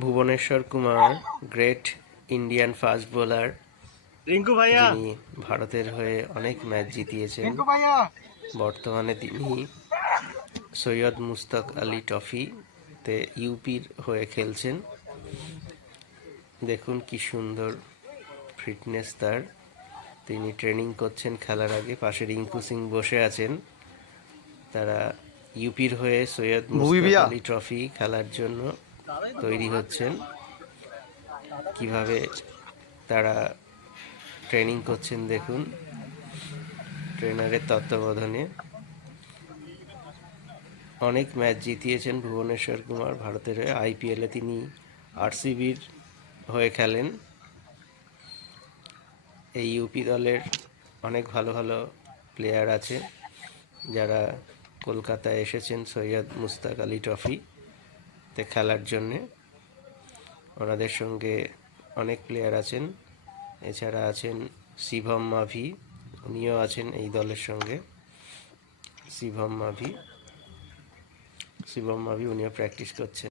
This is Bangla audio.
Bhubaneswar Kumar great Indian fast bowler, Rinku ভাইয়া। যিনি ভারতের হয়ে অনেক ম্যাচ জিতিয়েছেন। বর্তমানে তিনি সৈয়দ মুশতাক আলী ট্রফিতে ইউপির হয়ে খেলছেন। দেখুন কি সুন্দর ফিটনেস তার। তিনি ট্রেনিং করছেন খেলার আগে। পাশে রিঙ্কু সিং বসে আছেন। তারা ইউপির হয়ে সৈয়দ মুশতাক আলী ট্রফি খেলার জন্য তৈরি হচ্ছেন। কিভাবে তারা ট্রেনিং করছেন দেখুন, ট্রেনারের তত্ত্বাবধানে। অনেক ম্যাচ জিতিয়েছেন ভুবনেশ্বর কুমার ভারতের হয়ে। আইপিএলে তিনি আরসিবির হয়ে খেলেন। এই ইউপি দলের অনেক ভালো ভালো প্লেয়ার আছে যারা কলকাতায় এসেছেন সৈয়দ মুশতাক আলী ট্রফিতে খেলার জন্যে। ওনাদের সঙ্গে অনেক প্লেয়ার আছেন। এছাড়া আছেন শিভম মাভি, উনিও আছেন এই দলের সঙ্গে। শিভম মাভি উনিও প্র্যাকটিস করছেন।